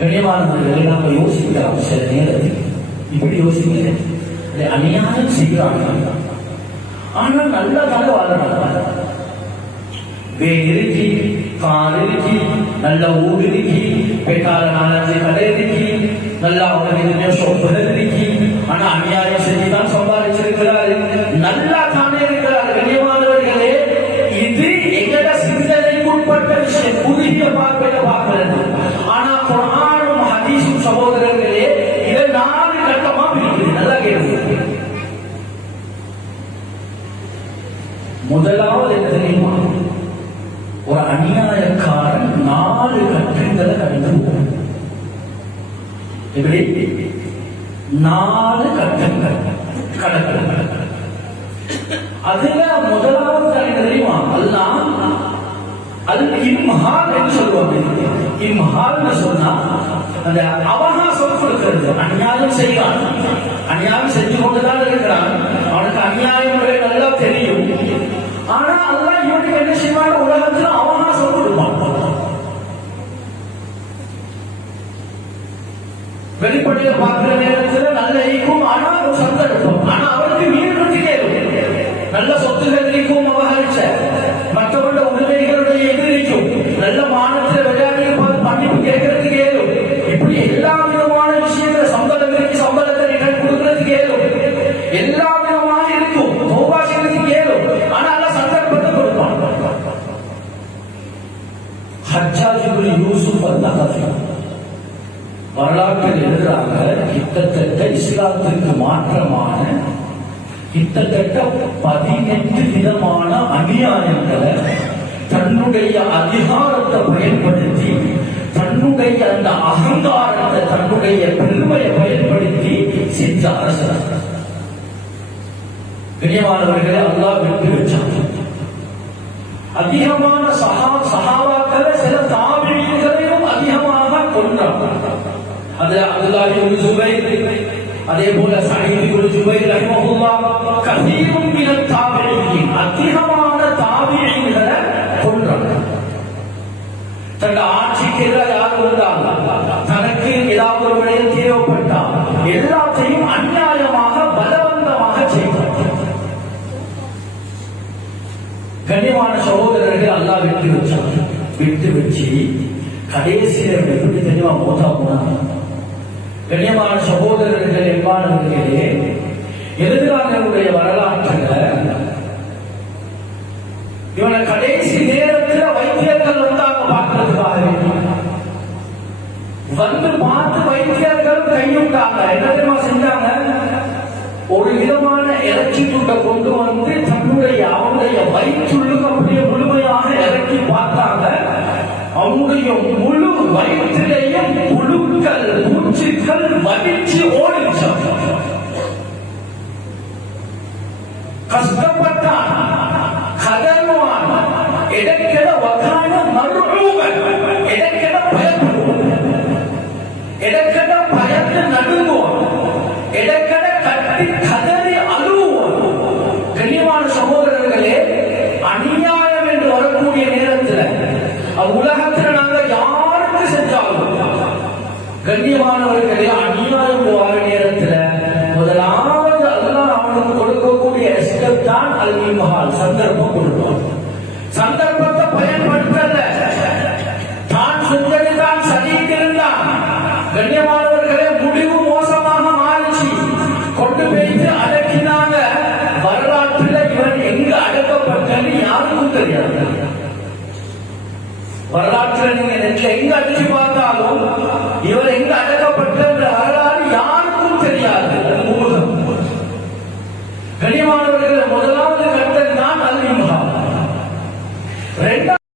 கண்ணியமானவர்களை நாம யோசிக்கலாம் சில நேரத்தில் இப்படி யோசிக்கல. இதை அநியாயம் செய்கிறாங்க ஆனால் நல்ல கதை வாழ்றாங்க வீடு இருக்கு கார் இருக்கு நல்ல ஊர் இருக்கு பெட்டால நாலஞ்சு கடை இருக்கு நல்லா உடனே சொப்பதல் இருக்கு ஆனா அநியாயம் செஞ்சுதான் சம்பாதிச்சிருக்கிறாரு. நல்லா தானே இருக்கிறார். கண்ணியமானவர்களே இது எங்கட சிந்தனைக்கு உட்பட்ட விஷயம். குறுகிய பார்வையில பார்க்கிறது. ஆனா முதலாவது என்ன தெரியுமா ஒரு அநியாயக்காரன் நாலு கட்டங்களை கடந்து போகும். எப்படி? நாலு கட்டங்கள் கடக்கிறது அதுல முதலாவது என்ன தெரியுமா அல்லாம் அது இம்ஹால் என்று சொல்லுவாங்க. இம்ஹால் சொன்னா அந்த அவகாசம் கொடுக்கிறது. அநியாயம் செய்வான். அநியாயம் செஞ்சு கொண்டுதான் இருக்கிறான். அவனுக்கு அநியாயம் நல்லா தெரியும். ஆனா அல்லாஹ் இவனுக்கு என்ன செய்வான் உலகத்துல அவகாசம் கொடுப்பான். வெளிப்படையில பார்க்கிற நேரத்துல நல்ல ஈக்கும் ஆனா ஒரு எடுப்போம் ஆனா அவருக்கு மீன் நல்ல சொத்துகள் ஹஜ்ஜாஜுல் யூசுப் அந்த வரலாற்றில் எழுதுறாங்க கிட்டத்தட்ட இஸ்லாத்திற்கு மாற்றமான கிட்டத்தட்ட பதினெட்டு விதமான அநியாயங்களை தன்னுடைய அதிகாரத்தை பயன்படுத்தி தன்னுடைய அந்த அகங்காரத்தை தன்னுடைய பெருமையை பயன்படுத்தி செஞ்ச அரசர். கண்ணியமானவர்களை அல்லா விட்டு வச்சாங்க அதிகமான சகா சகாபாக்களை சில தாபியங்களையும் அதிகமாக கொண்டாங்க அது அப்துல்லாஹி இப்னு ஜுபைர் அதே போல சயீத் இப்னு ஜுபைர் ரஹிமஹுல்லாஹ் கதீரும் மின தாபியீன் கனிவான சகோதரர்கள் அல்லாஹ் விட்டு வச்சாங்க. விட்டு வச்சு கடைசியில் எப்படி தெளிவா மோசா போனாங்க. கண்ணியமான சகோதரர்கள் எவ்வாறவர்களே எழுதுகிறார்களுடைய வரலாற்றுல இவனை கடைசி நேரத்துல வைத்தியர்கள் வந்தாங்க பார்க்கறதுக்காக வந்து பார்த்து வைத்தியர்கள் கையுண்டாங்க. என்ன தெரியுமா முழு வயிற்றிலேயும் புழுக்கள் பூச்சிகள் மகிழ்ச்சி ஓடிச்சு. கஷ்டப்பட்டான். கதறுவான். இடக்கெட வக்கான மறுரூபன் இடக்கெட கண்ணியமானவர்களே அநியாயம் வர நேரத்தில் முதலாவது அல்லாஹ் அவனுக்கு கொடுக்கக்கூடிய எஸ்டப் தான் அல்வி மகால் சந்தர்ப்பம் கொடுப்பான் சந்தர்ப்பத்தை பயன்படுத்தல. தான் செஞ்சது தான் சரியிருந்தான் கண்ணியமானவர்களே முடிவு மோசமாக மாறிச்சு. கொண்டு போயிட்டு அடக்கினாங்க. வரலாற்றில் இவன் எங்க அடக்கப்பட்டன்னு யாருக்கும் தெரியாது. வரலாற்றில் நீங்க நெட்ல எங்க அடிச்சு பார்த்தாலும் இவரை